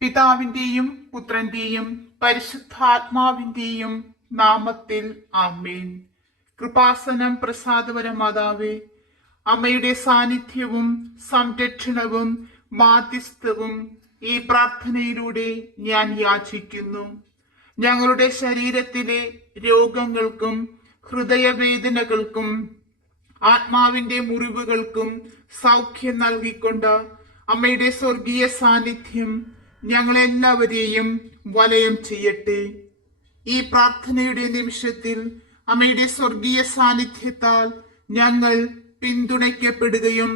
പിതാവിന്റെയും പുത്രന്റെയും പരിശുദ്ധാത്മാവിന്റെയും നാമത്തിൽ ആമേൻ. കൃപാസനം പ്രസാദപരമാതാവേ, അമ്മയുടെ സാന്നിധ്യവും സംരക്ഷണവും മാധ്യസ്ഥവും ഈ പ്രാർത്ഥനയിലൂടെ ഞാൻ യാചിക്കുന്നു. ഞങ്ങളുടെ ശരീരത്തിലെ രോഗങ്ങൾക്കും ഹൃദയവേദനകൾക്കും ആത്മാവിന്റെ മുറിവുകൾക്കും സൗഖ്യം നൽകിക്കൊണ്ട് അമ്മയുടെ സ്വർഗീയ സാന്നിധ്യം ഞങ്ങളെല്ലാവരെയും വലയം ചെയ്യട്ടെ. ഈ പ്രാർത്ഥനയുടെ നിമിഷത്തിൽ അമ്മയുടെ സ്വർഗീയ സാന്നിധ്യത്താൽ ഞങ്ങൾ പിന്തുണയ്ക്കപ്പെടുകയും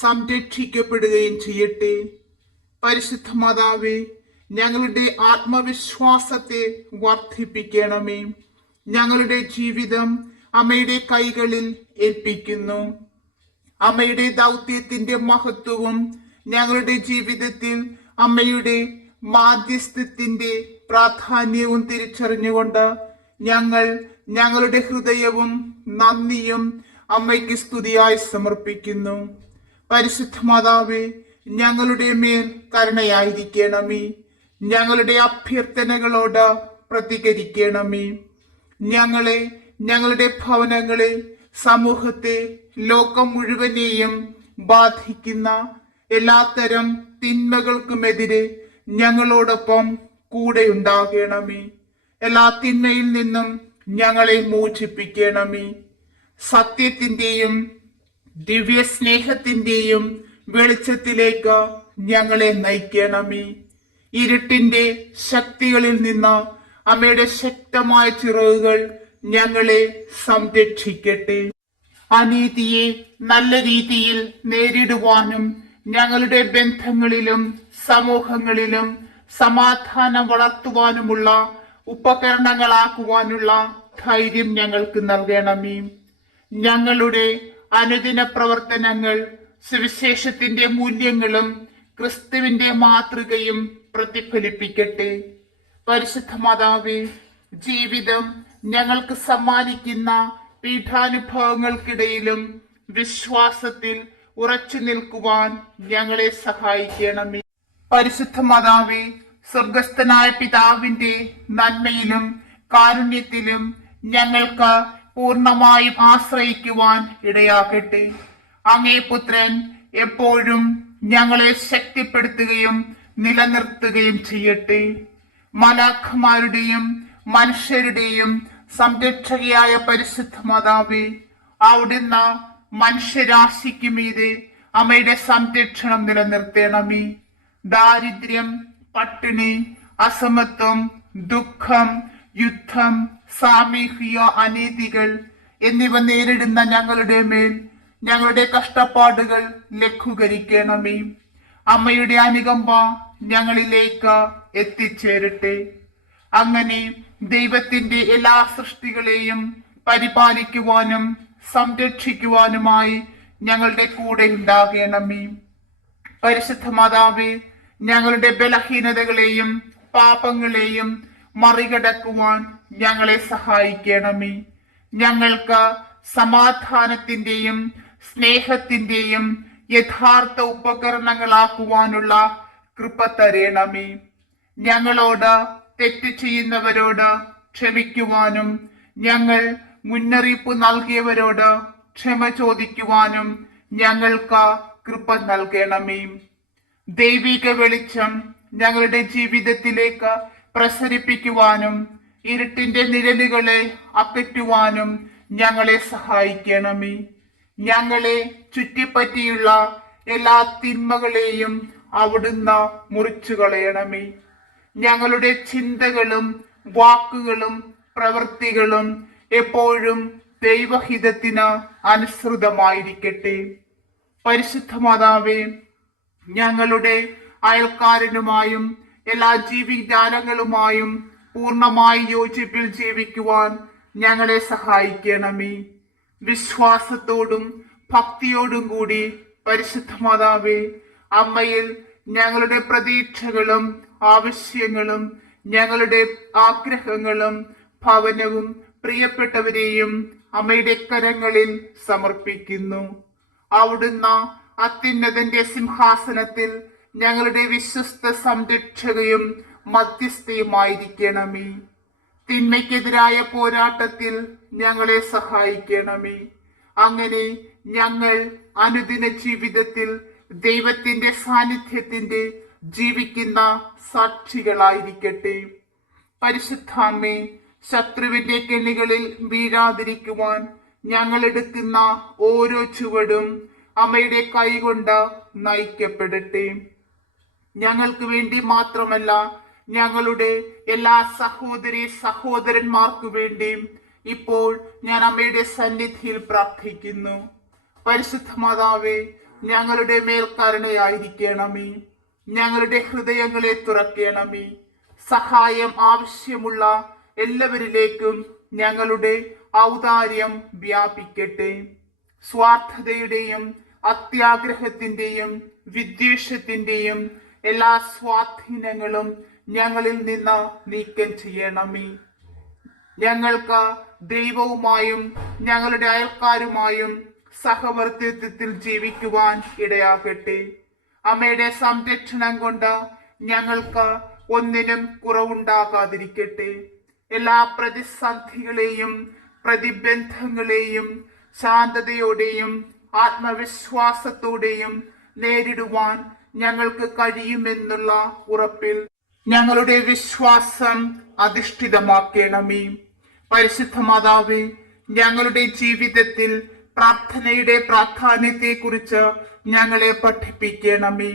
സംരക്ഷിക്കപ്പെടുകയും ചെയ്യട്ടെ. പരിശുദ്ധ മാതാവേ, ഞങ്ങളുടെ ആത്മവിശ്വാസത്തെ വർദ്ധിപ്പിക്കണമേ. ഞങ്ങളുടെ ജീവിതം അമ്മയുടെ കൈകളിൽ ഏൽപ്പിക്കുന്നു. അമ്മയുടെ ദൗത്യത്തിന്റെ മഹത്വവും ഞങ്ങളുടെ ജീവിതത്തിൽ അമ്മയുടെ മാധ്യസ്ഥത്തിന്റെ പ്രാധാന്യവും തിരിച്ചറിഞ്ഞുകൊണ്ട് ഞങ്ങൾ ഞങ്ങളുടെ ഹൃദയവും നന്ദിയും അമ്മയ്ക്ക് സ്തുതിയായി സമർപ്പിക്കുന്നു. പരിശുദ്ധ മാതാവേ, ഞങ്ങളുടെ മേൽ കരുണയായിരിക്കണമേ. ഞങ്ങളുടെ അഭ്യർത്ഥനകളോട് പ്രതികരിക്കണമേ. ഞങ്ങളെ, ഞങ്ങളുടെ ഭവനങ്ങളെ, സമൂഹത്തെ, ലോകം മുഴുവനെയും ബാധിക്കുന്ന എല്ലാത്തരം തിന്മകൾക്കുമെതിരെ ഞങ്ങളോടൊപ്പം കൂടെ ഉണ്ടാകണമേ. എല്ലാ തിന്മയിൽ നിന്നും ഞങ്ങളെ മോചിപ്പിക്കണമേ. സത്യത്തിന്റെയും ദിവ്യസ്നേഹത്തിന്റെയും വെളിച്ചത്തിലേക്ക് ഞങ്ങളെ നയിക്കണമേ. ഇരുട്ടിന്റെ ശക്തികളിൽ നിന്ന് അമ്മയുടെ ശക്തമായ ചിറകുകൾ ഞങ്ങളെ സംരക്ഷിക്കട്ടെ. അനീതിയെ നല്ല രീതിയിൽ നേരിടുവാനും ഞങ്ങളുടെ ബന്ധങ്ങളിലും സമൂഹങ്ങളിലും സമാധാനം വളർത്തുവാനുമുള്ള ഉപകരണങ്ങളാക്കുവാനുള്ള ധൈര്യം ഞങ്ങൾക്ക് നൽകണമേ. ഞങ്ങളുടെ അനുദിന പ്രവർത്തനങ്ങൾ സുവിശേഷത്തിന്റെ മൂല്യങ്ങളും ക്രിസ്തുവിന്റെ മാതൃകയും പ്രതിഫലിപ്പിക്കട്ടെ. പരിശുദ്ധ മാതാവേ, ജീവിതം ഞങ്ങൾക്ക് സമ്മാനിക്കുന്ന പീഠാനുഭവങ്ങൾക്കിടയിലും വിശ്വാസത്തിൽ ഉറച്ചു നിൽക്കുവാൻ ഞങ്ങളെ സഹായിക്കണമേ. പരിശുദ്ധ മാതാവേ, സ്വർഗസ്ഥനായ പിതാവിന്റെ നന്മയിലും കാരുണ്യത്തിലും ഞങ്ങൾക്ക് പൂർണ്ണമായും ആശ്രയിക്കുവാൻ ഇടയാകട്ടെ. അങ്ങേ പുത്രൻ എപ്പോഴും ഞങ്ങളെ ശക്തിപ്പെടുത്തുകയും നിലനിർത്തുകയും ചെയ്യട്ടെ. മാലാഖമാരുടെയും മനുഷ്യരുടെയും സംരക്ഷകയായ പരിശുദ്ധ മാതാവേ, അവിടുന്ന് മനുഷ്യരാശിക്ക് മീതെ അമ്മയുടെ സംരക്ഷണം നിലനിർത്തണമേ. ദാരിദ്ര്യം, പട്ടിണി, അസമത്വം, ദുഃഖം, യുദ്ധം, സാമൂഹിക അനീതികൾ എന്നിവ നേരിടുന്ന ഞങ്ങളുടെ മേൽ ഞങ്ങളുടെ കഷ്ടപ്പാടുകൾ ലഘൂകരിക്കണമേ. അമ്മയുടെ അനുകമ്പ ഞങ്ങളിലേക്ക് എത്തിച്ചേരട്ടെ. അങ്ങനെ ദൈവത്തിന്റെ എല്ലാ സൃഷ്ടികളെയും പരിപാലിക്കുവാനും സംരക്ഷിക്കുവാനുമായി ഞങ്ങളുടെ കൂടെ ഉണ്ടാകണമേ. പരിശുദ്ധ മാതാവേ, ഞങ്ങളുടെ ബലഹീനതകളെയും പാപങ്ങളെയും മറികടക്കുവാൻ ഞങ്ങളെ സഹായിക്കണമേ. ഞങ്ങൾക്ക് സമാധാനത്തിന്റെയും സ്നേഹത്തിന്റെയും യഥാർത്ഥ ഉപകരണങ്ങളാക്കുവാനുള്ള കൃപ തരണമേ. ഞങ്ങളോട് തെറ്റ് ചെയ്യുന്നവരോട് ക്ഷമിക്കുവാനും ഞങ്ങൾ മുന്നറിയിപ്പ് നൽകിയവരോട് ക്ഷമ ചോദിക്കുവാനും ഞങ്ങൾക്ക് കൃപ നൽകണമേ. ദൈവിക വെളിച്ചം ഞങ്ങളുടെ ജീവിതത്തിലേക്ക് പ്രസരിപ്പിക്കുവാനും ഇരുട്ടിന്റെ നിഴലുകളെ അകറ്റുവാനും ഞങ്ങളെ സഹായിക്കണമേ. ഞങ്ങളെ ചുറ്റിപ്പറ്റിയുള്ള എല്ലാ തിന്മകളെയും അവിടുന്ന് മുറിച്ചു കളയണമേ. ഞങ്ങളുടെ ചിന്തകളും വാക്കുകളും പ്രവൃത്തികളും എപ്പോഴും ദൈവഹിതത്തിന് അനുസൃതമായിരിക്കട്ടെ. പരിശുദ്ധ മാതാവേ, ഞങ്ങളുടെ അയൽക്കാരനുമായും എല്ലാ ജീവിജാലങ്ങളുമായും പൂർണ്ണമായി യോജിപ്പിൽ ജീവിക്കുവാൻ ഞങ്ങളെ സഹായിക്കണമേ. വിശ്വാസത്തോടും ഭക്തിയോടും കൂടി പരിശുദ്ധ മാതാവേ, അമ്മയിൽ ഞങ്ങളുടെ പ്രതീക്ഷകളും ആവശ്യങ്ങളും ഞങ്ങളുടെ ആഗ്രഹങ്ങളും ഭവനവും പ്രിയപ്പെട്ടവരെയും അമ്മയുടെ കരങ്ങളിൽ സമർപ്പിക്കുന്നു. അവിടുന്ന് അത്യുന്നതന്റെ സിംഹാസനത്തിൽ ഞങ്ങളുടെ വിശ്വസ്ത സംരക്ഷകയും മധ്യസ്ഥയുമായിരിക്കണമേ. തിന്മയ്ക്കെതിരായ പോരാട്ടത്തിൽ ഞങ്ങളെ സഹായിക്കണമേ. അങ്ങനെ ഞങ്ങൾ അനുദിന ജീവിതത്തിൽ ദൈവത്തിന്റെ സാന്നിധ്യത്തിന്റെ ജീവിക്കുന്ന സാക്ഷികളായിരിക്കട്ടെ. പരിശുദ്ധാമ്മേ, ശത്രുവിന്റെ കെണികളിൽ വീഴാതിരിക്കുവാൻ ഞങ്ങൾ എടുക്കുന്ന ഓരോ ചുവടും അമ്മയുടെ കൈകൊണ്ട് നയിക്കപ്പെടട്ടെ. ഞങ്ങൾക്ക് വേണ്ടി മാത്രമല്ല, ഞങ്ങളുടെ എല്ലാ സഹോദരി സഹോദരന്മാർക്കു വേണ്ടിയും ഇപ്പോൾ ഞാൻ അമ്മയുടെ സന്നിധിയിൽ പ്രാർത്ഥിക്കുന്നു. പരിശുദ്ധ മാതാവേ, ഞങ്ങളുടെ മേൽ കരുണയായിരിക്കണമേ. ഞങ്ങളുടെ ഹൃദയങ്ങളെ തുറക്കണമേ. സഹായം ആവശ്യമുള്ള എല്ലാവരിലേക്കും ഞങ്ങളുടെ ഔദാര്യം വ്യാപിക്കട്ടെ. സ്വാർത്ഥതയുടെയും അത്യാഗ്രഹത്തിന്റെയും വിദ്വേഷത്തിന്റെയും എല്ലാ സ്വാധീനങ്ങളും ഞങ്ങളിൽ നിന്ന് നീക്കം ചെയ്യണമേ. ഞങ്ങൾക്ക് ദൈവവുമായും ഞങ്ങളുടെ അയൽക്കാരുമായും സഹവർത്തിത്വത്തിൽ ജീവിക്കുവാൻ ഇടയാകട്ടെ. അമ്മയുടെ സംരക്ഷണം കൊണ്ട് ഞങ്ങൾക്ക് ഒന്നിനും കുറവുണ്ടാകാതിരിക്കട്ടെ. എല്ലാ പ്രതിസന്ധികളെയും പ്രതിബന്ധങ്ങളെയും ശാന്തതയോടെയും ആത്മവിശ്വാസത്തോടെയും നേരിടുവാൻ ഞങ്ങൾക്ക് കഴിയുമെന്നുള്ള ഉറപ്പിൽ ഞങ്ങളുടെ വിശ്വാസം അധിഷ്ഠിതമാക്കണമേ. പരിശുദ്ധ മാതാവേ, ഞങ്ങളുടെ ജീവിതത്തിൽ പ്രാർത്ഥനയുടെ പ്രാധാന്യത്തെക്കുറിച്ച് ഞങ്ങളെ പഠിപ്പിക്കണമേ.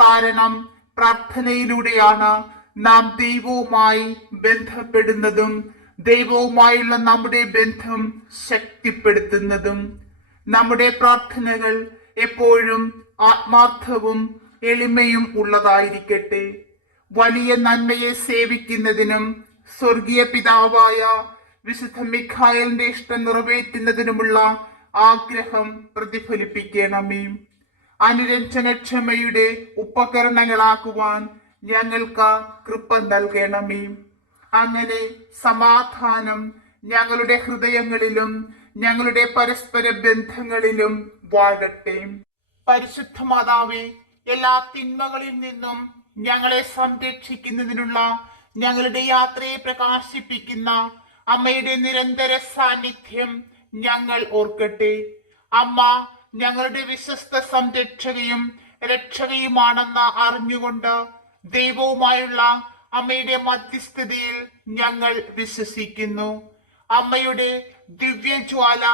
കാരണം പ്രാർത്ഥനയിലൂടെയാണ് നാം ദൈവവുമായി ബന്ധപ്പെടുന്നതും ദൈവവുമായുള്ള നമ്മുടെ ബന്ധം ശക്തിപ്പെടുത്തുന്നതും. നമ്മുടെ പ്രാർത്ഥനകൾ എപ്പോഴും ആത്മാർത്ഥവും എളിമയും ഉള്ളതായിരിക്കട്ടെ. വലിയ നന്മയെ സേവിക്കുന്നതിനും സ്വർഗീയ പിതാവായ വിശുദ്ധ മിഖായേലിന്റെ ഇഷ്ടം നിറവേറ്റുന്നതിനുമുള്ള ആഗ്രഹം പ്രതിഫലിപ്പിക്കണമേ. അനുരഞ്ജനക്ഷമയുടെ ഉപകരണങ്ങളാക്കുവാൻ ഞങ്ങൾക്ക് കൃപ നൽകണമേ. അങ്ങനെ സമാധാനം ഞങ്ങളുടെ ഹൃദയങ്ങളിലും ഞങ്ങളുടെ പരസ്പര ബന്ധങ്ങളിലും വാഴട്ടെ. പരിശുദ്ധ മാതാവേ, എല്ലാ തിന്മകളിൽ നിന്നും ഞങ്ങളെ സംരക്ഷിക്കുന്നതിനുള്ള ഞങ്ങളുടെ യാത്രയെ പ്രകാശിപ്പിക്കുന്ന അമ്മയുടെ നിരന്തര സാന്നിധ്യം ഞങ്ങൾ ഓർക്കട്ടെ. അമ്മ ഞങ്ങളുടെ വിശ്വസ്ത സംരക്ഷകയും രക്ഷകയുമാണെന്ന് അറിഞ്ഞുകൊണ്ട് ദൈവവുമായുള്ള അമ്മയുടെ മധ്യസ്ഥതയിൽ ഞങ്ങൾ വിശ്വസിക്കുന്നു. അമ്മയുടെ ദിവ്യജ്വാല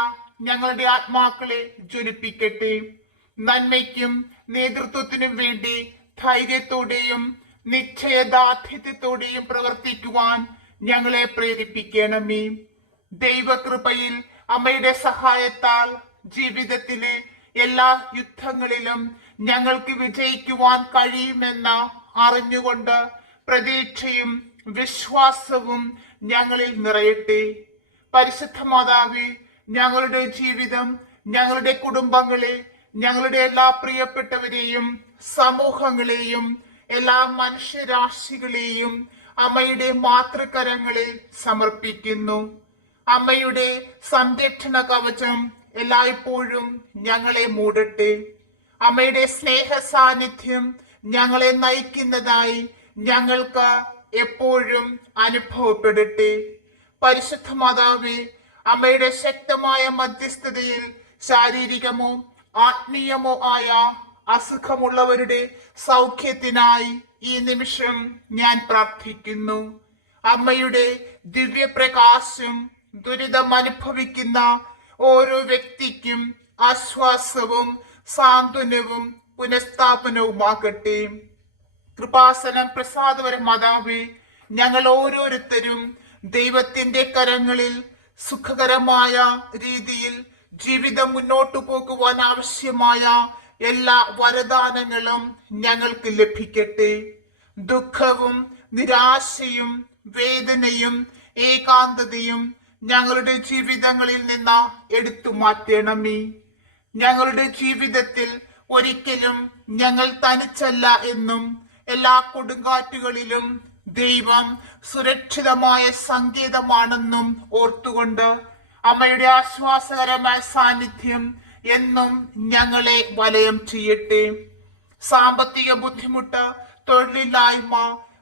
ഞങ്ങളുടെ ആത്മാക്കളെ ജ്വലിപ്പിക്കട്ടെ. നന്മയ്ക്കും നേതൃത്വത്തിനും വേണ്ടി ധൈര്യത്തോടെയും നിശ്ചയദാർഢ്യത്തോടെയും പ്രവർത്തിക്കുവാൻ ഞങ്ങളെ പ്രേരിപ്പിക്കണമേ. ദൈവകൃപയിൽ അമ്മയുടെ സഹായത്താൽ ജീവിതത്തിലെ എല്ലാ യുദ്ധങ്ങളിലും ഞങ്ങൾക്ക് വിജയിക്കുവാൻ കഴിയുമെന്ന് അറിഞ്ഞുകൊണ്ട് പ്രതീക്ഷയും വിശ്വാസവും ഞങ്ങളിൽ നിറയട്ടെ. പരിശുദ്ധ മാതാവേ, ഞങ്ങളുടെ ജീവിതം, ഞങ്ങളുടെ കുടുംബങ്ങളെ, ഞങ്ങളുടെ എല്ലാ പ്രിയപ്പെട്ടവരെയും സമൂഹങ്ങളെയും എല്ലാ മനുഷ്യരാശികളെയും അമ്മയുടെ മാതൃകരങ്ങളിൽ സമർപ്പിക്കുന്നു. അമ്മയുടെ സംരക്ഷണ കവചം എല്ലായ്പ്പോഴും ഞങ്ങളെ മൂടട്ടെ. അമ്മയുടെ സ്നേഹ സാന്നിധ്യം ഞങ്ങളെ നയിക്കുന്നതായി ഞങ്ങൾക്ക് എപ്പോഴും അനുഭവപ്പെടട്ടെ. പരിശുദ്ധ മാതാവേ, അമ്മയുടെ ശക്തമായ മധ്യസ്ഥതയിൽ ശാരീരികമോ ആത്മീയമോ ആയ അസുഖമുള്ളവരുടെ സൗഖ്യത്തിനായി ഈ നിമിഷം ഞാൻ പ്രാർത്ഥിക്കുന്നു. അമ്മയുടെ ദിവ്യപ്രകാശം ദുരിതം അനുഭവിക്കുന്ന ഓരോ വ്യക്തിക്കും ആശ്വാസവും സാന്ത്വനവും പുനഃസ്ഥാപനവുമാകട്ടെ. കൃപാസനം പ്രസാദപര മാതാവേ, ഞങ്ങൾ ഓരോരുത്തരും ദൈവത്തിന്റെ കരങ്ങളിൽ സുഖകരമായ രീതിയിൽ ജീവിതം മുന്നോട്ടു പോകുവാൻ ആവശ്യമായ എല്ലാ വരദാനങ്ങളും ഞങ്ങൾക്ക് ലഭിക്കട്ടെ. ദുഃഖവും നിരാശയും വേദനയും ഏകാന്തതയും ഞങ്ങളുടെ ജീവിതങ്ങളിൽ നിന്ന് എടുത്തു മാറ്റണമേ. ഞങ്ങളുടെ ജീവിതത്തിൽ ഒരിക്കലും ഞങ്ങൾ തനിച്ചല്ല എന്നും എല്ലാ കൊടുങ്കാറ്റുകളിലും ദൈവം സുരക്ഷിതമായ സങ്കേതമാണെന്നും ഓർത്തുകൊണ്ട് അമ്മയുടെ ആശ്വാസകരമായ സാന്നിധ്യം എന്നും ഞങ്ങളെ വലയം ചെയ്യട്ടെ. സാമ്പത്തിക ബുദ്ധിമുട്ട്, തൊഴിലില്ലായ്മ,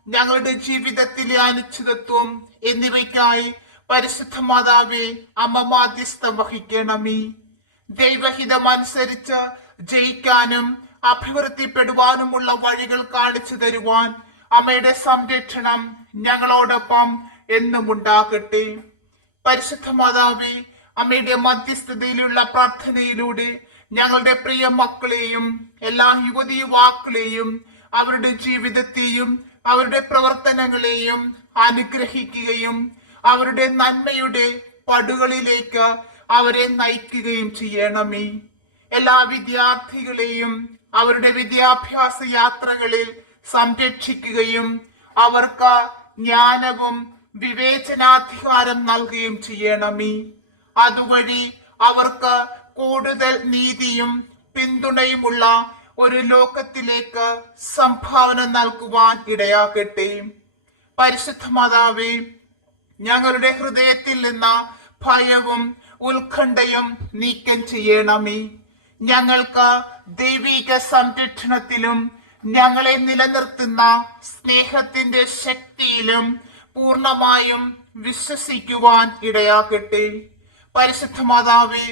ഞങ്ങളുടെ ജീവിതത്തിലെ അനിശ്ചിതത്വം എന്നിവയ്ക്കായി പരിശുദ്ധ മാതാവേ അമ്മ മാധ്യസ്ഥം വഹിക്കണമേ. ദൈവഹിതമനുസരിച്ച് ജയിക്കാനും അഭിവൃദ്ധിപ്പെടുവാനുമുള്ള വഴികൾ കാണിച്ചു തരുവാൻ അമ്മയുടെ സംരക്ഷണം ഞങ്ങളോടൊപ്പം എന്നും ഉണ്ടാകട്ടെ. പരിശുദ്ധ മാതാവേ, അമ്മയുടെ മധ്യസ്ഥതയിലുള്ള പ്രാർത്ഥനയിലൂടെ ഞങ്ങളുടെ പ്രിയ മക്കളെയും എല്ലാ യുവതി യുവാക്കളെയും അവരുടെ ജീവിതത്തെയും അവരുടെ പ്രവർത്തനങ്ങളെയും അനുഗ്രഹിക്കുകയും അവരുടെ നന്മയുടെ പടുകളിലേക്ക് അവരെ നയിക്കുകയും ചെയ്യണമേ. എല്ലാ വിദ്യാർത്ഥികളെയും അവരുടെ വിദ്യാഭ്യാസ യാത്രകളിൽ സംരക്ഷിക്കുകയും അവർക്ക് ജ്ഞാനവും വിവേചനാധികാരം നൽകുകയും ചെയ്യണമേ. അതുവഴി അവർക്ക് കൂടുതൽ നീതിയും പിന്തുണയുമുള്ള ഒരു ലോകത്തിലേക്ക് സംഭാവന നൽകുവാൻ ഇടയാകട്ടെ. പരിശുദ്ധ മാതാവേ, ഞങ്ങളുടെ ഹൃദയത്തിൽ നിന്ന് ഭയവും ഉത്കണ്ഠയും നീക്കം ചെയ്യണമേ. ഞങ്ങൾക്ക് ദൈവിക സംരക്ഷണത്തിലും ഞങ്ങളെ നിലനിർത്തുന്ന സ്നേഹത്തിന്റെ ശക്തിയിലും പൂർണ്ണമായും വിശ്വസിക്കുവാൻ ഇടയാകട്ടെ. പരിശുദ്ധ മാതാവേ,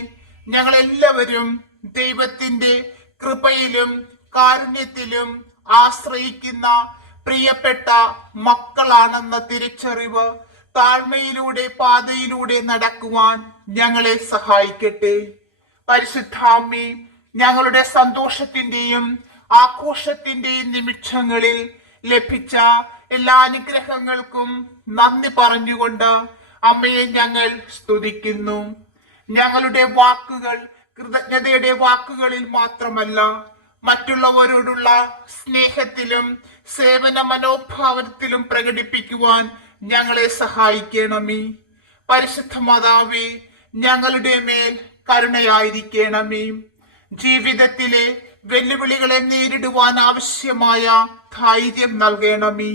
ഞങ്ങളെല്ലാവരും ദൈവത്തിന്റെ കൃപയിലും കാരുണ്യത്തിലും ആശ്രയിക്കുന്ന പ്രിയപ്പെട്ട മക്കളാണെന്ന തിരിച്ചറിവ് താഴ്മയിലൂടെ പാതയിലൂടെ നടക്കുവാൻ ഞങ്ങളെ സഹായിക്കട്ടെ. പരിശുദ്ധാമ്മേ, ഞങ്ങളുടെ സന്തോഷത്തിന്റെയും ആഘോഷത്തിന്റെയും നിമിഷങ്ങളിൽ ലഭിച്ച എല്ലാ അനുഗ്രഹങ്ങൾക്കും നന്ദി പറഞ്ഞുകൊണ്ട് അമ്മയെ ഞങ്ങൾ സ്തുതിക്കുന്നു. ഞങ്ങളുടെ വാക്കുകൾ കൃതജ്ഞതയുടെ വാക്കുകളിൽ മാത്രമല്ല, മറ്റുള്ളവരോടുള്ള സ്നേഹത്തിലും സേവന മനോഭാവത്തിലും പ്രകടിപ്പിക്കുവാൻ ഞങ്ങളെ സഹായിക്കണമേ. പരിശുദ്ധ മാതാവേ, ഞങ്ങളുടെ മേൽ കരുണയായിരിക്കണമേ. ജീവിതത്തിലെ വെല്ലുവിളികളെ നേരിടുവാൻ ആവശ്യമായ ധൈര്യം നൽകണമേ.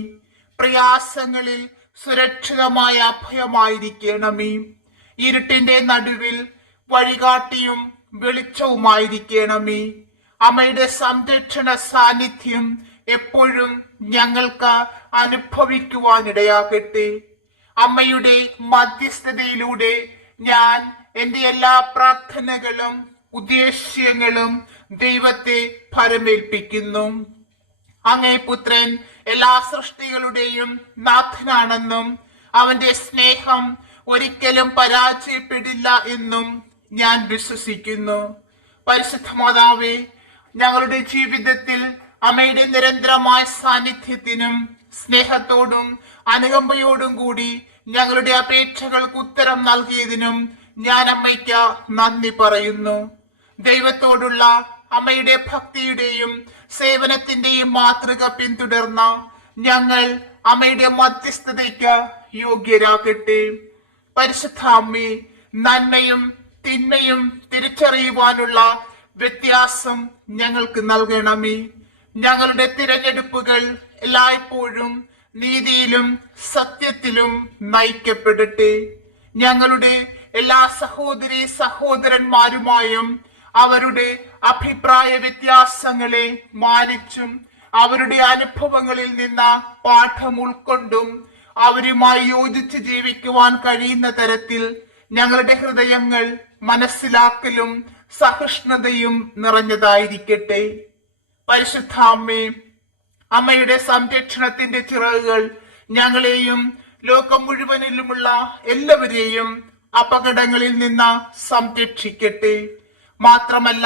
പ്രയാസങ്ങളിൽ സുരക്ഷിതമായ അഭയമായിരിക്കണമേ. ഇരുട്ടിന്റെ നടുവിൽ വഴികാട്ടിയും വെളിച്ചവുമായിരിക്കണമേ. അമ്മയുടെ സംരക്ഷണ സാന്നിധ്യം എപ്പോഴും ഞങ്ങൾക്ക് അനുഭവിക്കുവാനിടയാകട്ടെ. അമ്മയുടെ മധ്യസ്ഥതയിലൂടെ ഞാൻ എന്റെ എല്ലാ പ്രാർത്ഥനകളും ഉദ്ദേശ്യങ്ങളും ദൈവത്തെ ഭരമേൽപ്പിക്കുന്നു. അങ്ങേ പുത്രൻ എല്ലാ സൃഷ്ടികളുടെയും നാഥനാണെന്നും അവന്റെ സ്നേഹം ഒരിക്കലും പരാജയപ്പെടില്ല എന്നും ഞാൻ വിശ്വസിക്കുന്നു. പരിശുദ്ധ മാതാവേ, ഞങ്ങളുടെ ജീവിതത്തിൽ അമ്മയുടെ നിരന്തരമായ സാന്നിധ്യത്തിനും സ്നേഹത്തോടും അനുകമ്പയോടും കൂടി ഞങ്ങളുടെ അപേക്ഷകൾക്ക് ഉത്തരം നൽകിയതിനും ഞാൻ അമ്മയ്ക്ക് നന്ദി പറയുന്നു. ദൈവത്തോടുള്ള അമ്മയുടെ ഭക്തിയുടെയും സേവനത്തിന്റെയും മാതൃക പിന്തുടർന്ന ഞങ്ങൾ അമ്മയുടെ മധ്യസ്ഥതയ്ക്ക് യോഗ്യരാകട്ടെ. പരിശുദ്ധ അമ്മേ, നന്മയും തിന്മയും തിരിച്ചറിയുവാനുള്ള വ്യത്യാസം ഞങ്ങൾക്ക് നൽകണമേ. ഞങ്ങളുടെ തിരഞ്ഞെടുപ്പുകൾ എല്ലായ്പ്പോഴും നീതിയിലും സത്യത്തിലും നയിക്കപ്പെടട്ടെ. ഞങ്ങളുടെ എല്ലാ സഹോദരി സഹോദരന്മാരുമായും അവരുടെ അഭിപ്രായ വ്യത്യാസങ്ങളെ മാനിച്ചും അവരുടെ അനുഭവങ്ങളിൽ നിന്ന് പാഠം ഉൾക്കൊണ്ടും അവരുമായി യോജിച്ച് ജീവിക്കുവാൻ കഴിയുന്ന തരത്തിൽ ഞങ്ങളുടെ ഹൃദയങ്ങൾ മനസ്സിലാക്കലും സഹിഷ്ണുതയും നിറഞ്ഞതായിരിക്കട്ടെ. പരിശുദ്ധ അമ്മേ, അമ്മയുടെ സംരക്ഷണത്തിന്റെ ചിറകുകൾ ഞങ്ങളെയും ലോകം മുഴുവനിലുമുള്ള എല്ലാവരെയും അപകടങ്ങളിൽ നിന്ന് സംരക്ഷിക്കട്ടെ. മാത്രമല്ല,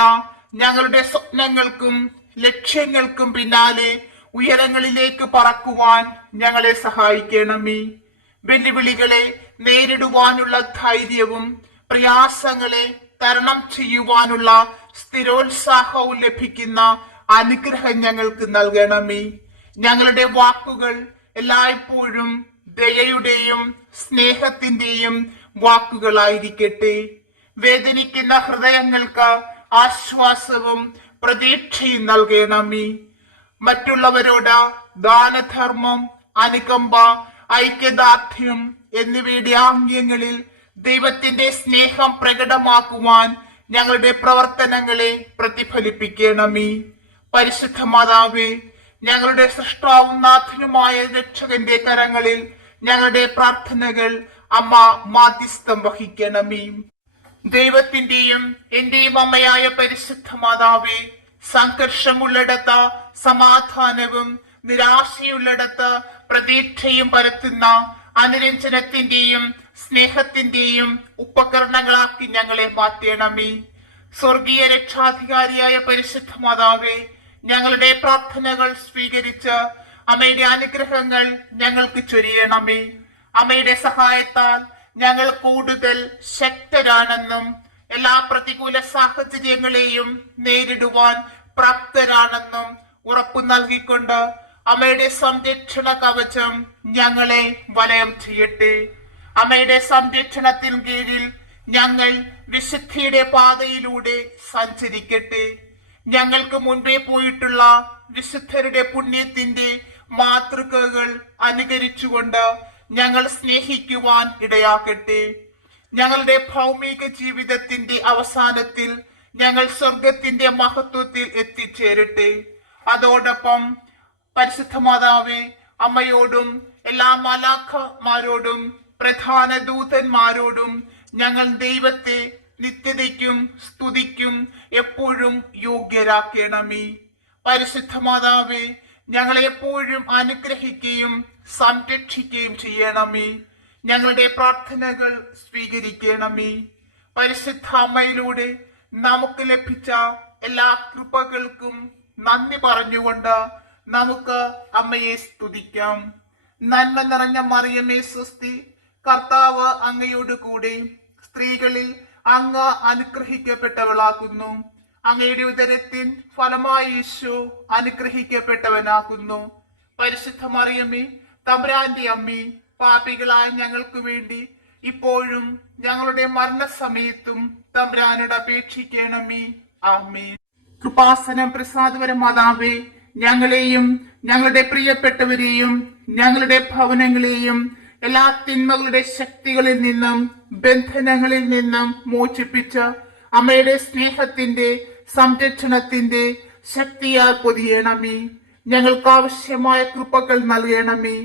ഞങ്ങളുടെ സ്വപ്നങ്ങൾക്കും ലക്ഷ്യങ്ങൾക്കും പിന്നാലെ ഉയരങ്ങളിലേക്ക് പറക്കുവാൻ ഞങ്ങളെ സഹായിക്കണമേ. വെല്ലുവിളികളെ നേരിടുവാനുള്ള ധൈര്യവും പ്രയാസങ്ങളെ തരണം ചെയ്യുവാനുള്ള സ്ഥിരോത്സാഹവും ലഭിക്കുന്ന അനുഗ്രഹം ഞങ്ങൾക്ക് നൽകണമേ. ഞങ്ങളുടെ വാക്കുകൾ എല്ലായ്പ്പോഴും ദയയുടെയും സ്നേഹത്തിന്റെയും വാക്കുകളായിരിക്കട്ടെ. വേദനിക്കുന്ന ഹൃദയങ്ങൾക്ക് ആശ്വാസവും പ്രതീക്ഷയും നൽകണമേ. മറ്റുള്ളവരോട് ദാനധർമ്മം, അനുകമ്പ, ഐക്യദാർഢ്യം എന്നിവയുടെ ആംഗ്യങ്ങളിൽ ദൈവത്തിന്റെ സ്നേഹം പ്രകടമാക്കുവാൻ ഞങ്ങളുടെ പ്രവർത്തനങ്ങളെ പ്രതിഫലിപ്പിക്കണമേ. പരിശുദ്ധ മാതാവേ, ഞങ്ങളുടെ സൃഷ്ടാവും നാഥനുമായ രക്ഷകന്റെ കരങ്ങളിൽ ഞങ്ങളുടെ പ്രാർത്ഥനകൾ അമ്മ മാധ്യസ്ഥം വഹിക്കണമേ. ദൈവത്തിന്റെയും എന്റെയും അമ്മയായ പരിശുദ്ധ മാതാവേ, സംഘർഷമുള്ളിടത്ത് സമാധാനവും നിരാശയുള്ളിടത്ത് പ്രതീക്ഷയും പരത്തുന്ന അനുരഞ്ജനത്തിന്റെയും സ്നേഹത്തിന്റെയും ഉപകരണങ്ങളാക്കി ഞങ്ങളെ മാറ്റണമേ. സ്വർഗീയ രക്ഷാധികാരിയായ പരിശുദ്ധ മാതാവേ, ഞങ്ങളുടെ പ്രാർത്ഥനകൾ സ്വീകരിച്ച് അമ്മയുടെ അനുഗ്രഹങ്ങൾ ഞങ്ങൾക്ക് ചൊരിയണമേ. അമ്മയുടെ സഹായത്താൽ ഞങ്ങൾ കൂടുതൽ ശക്തരാണെന്നും എല്ലാ പ്രതികൂല സാഹചര്യങ്ങളെയും നേരിടുവാൻ പ്രാപ്തരാണെന്നും ഉറപ്പു നൽകിക്കൊണ്ട് അമ്മയുടെ സംരക്ഷണ കവചം ഞങ്ങളെ വലയം ചെയ്യട്ടെ. അമ്മയുടെ സംരക്ഷണത്തിന് കീഴിൽ ഞങ്ങൾ വിശുദ്ധിയുടെ പാതയിലൂടെ സഞ്ചരിക്കട്ടെ. ഞങ്ങൾക്ക് മുൻപേ പോയിട്ടുള്ള വിശുദ്ധരുടെ പുണ്യത്തിന്റെ മാതൃകകൾ അനുകരിച്ചുകൊണ്ട് ഞങ്ങൾ സ്നേഹിക്കുവാൻ ഇടയാക്കട്ടെ. ഞങ്ങളുടെ ഭൗമിക ജീവിതത്തിന്റെ അവസാനത്തിൽ ഞങ്ങൾ സ്വർഗത്തിന്റെ മഹത്വത്തിൽ എത്തിച്ചേരട്ടെ. അതോടൊപ്പം പരിശുദ്ധ മാതാവേ, അമ്മയോടും എല്ലാ മാലാഖമാരോടും പ്രധാന ദൂതന്മാരോടും ഞങ്ങൾ ദൈവത്തെ നിത്യതയ്ക്കും സ്തുതിക്കും എപ്പോഴും യോഗ്യരാക്കണമേ. പരിശുദ്ധ മാതാവേ, ഞങ്ങളെ എപ്പോഴും അനുഗ്രഹിക്കുകയും സംരക്ഷിക്കുകയും ചെയ്യണമേ. ഞങ്ങളുടെ പ്രാർത്ഥനകൾ സ്വീകരിക്കണമേ. പരിശുദ്ധ അമ്മയിലൂടെ നമുക്ക് ലഭിച്ച എല്ലാ കൃപകൾക്കും നന്ദി പറഞ്ഞുകൊണ്ട് നമുക്ക് അമ്മയെ സ്തുതിക്കാം. നന്മ നിറഞ്ഞ മറിയമേ സ്വസ്തി, കർത്താവ് അങ്ങയോട് കൂടെ സ്ത്രീകളിൽ അങ്ങ് അനുഗ്രഹിക്കപ്പെട്ടവളാകുന്നു. അങ്ങയുടെ ഉദരത്തിൻ ഫലമായി യേശു അനുഗ്രഹിക്കപ്പെട്ടവനാകുന്നു. പരിശുദ്ധ മറിയമേ, തമ്പുരാന്റെ അമ്മേ, പാപികളായ ഞങ്ങൾക്ക് വേണ്ടി ഇപ്പോഴും ഞങ്ങളുടെ മരണസമയത്തും തമ്പുരാനോട് അപേക്ഷിക്കണമേ. ആമേൻ. കൃപാസനം പ്രസാദപര മാതാവേ, ഞങ്ങളെയും ഞങ്ങളുടെ പ്രിയപ്പെട്ടവരെയും ഞങ്ങളുടെ ഭവനങ്ങളെയും എല്ലാ തിന്മകളുടെ ശക്തികളിൽ നിന്നും ബന്ധനങ്ങളിൽ നിന്നും മോചിപ്പിച്ച് അമ്മയുടെ സ്നേഹത്തിന്റെ സംരക്ഷണത്തിന്റെ ശക്തിയാൽ പൊതിയണമേ. ഞങ്ങൾക്ക് ആവശ്യമായ കൃപകൾ നൽകണമേ.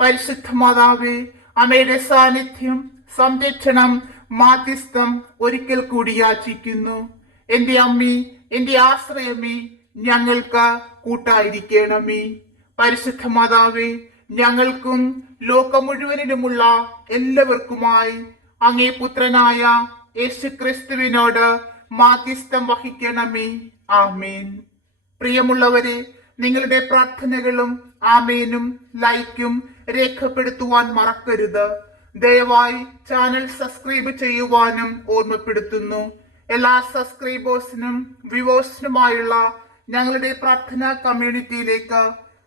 പരിശുദ്ധ മാതാവേ, അമ്മയുടെ സാന്നിധ്യം, സംരക്ഷണം, മാധ്യസ്ഥം ഒരിക്കൽ കൂടി യാചിക്കുന്നു. എന്റെ അമ്മേ, എന്റെ ആശ്രയമേ, ഞങ്ങൾക്ക് കൂട്ടായിരിക്കണമേ. പരിശുദ്ധ മാതാവേ, ഞങ്ങൾക്കും ലോകം മുഴുവനിലുമുള്ള എല്ലാവർക്കുമായി അങ്ങേ പുത്രനായ യേശുക്രിസ്തുവിനോട് മാധ്യസ്ഥം വഹിക്കണമേ. ആമേൻ. പ്രിയമുള്ളവരെ, നിങ്ങളുടെ പ്രാർത്ഥനകളും ആമേനും ലൈക്കും രേഖപ്പെടുത്തുവാൻ മറക്കരുത്. ദയവായി ചാനൽ സബ്സ്ക്രൈബ് ചെയ്യുവാനും ഓർമ്മപ്പെടുത്തുന്നു. എല്ലാ സബ്സ്ക്രൈബേഴ്സിനും വ്യൂവേഴ്സിനുമായുള്ള ഞങ്ങളുടെ പ്രാർത്ഥനാ കമ്മ്യൂണിറ്റിയിലേക്ക്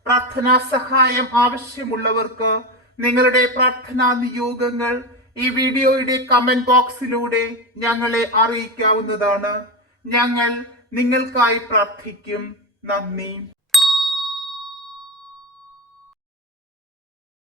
പ്രാർത്ഥനാ സഹായം ആവശ്യമുള്ളവർക്ക് നിങ്ങളുടെ പ്രാർത്ഥനാ നിയോഗങ്ങൾ ഈ വീഡിയോയുടെ കമന്റ് ബോക്സിലൂടെ ഞങ്ങളെ അറിയിക്കാവുന്നതാണ്. ഞങ്ങൾ നിങ്ങൾക്കായി പ്രാർത്ഥിക്കും. നന്ദി.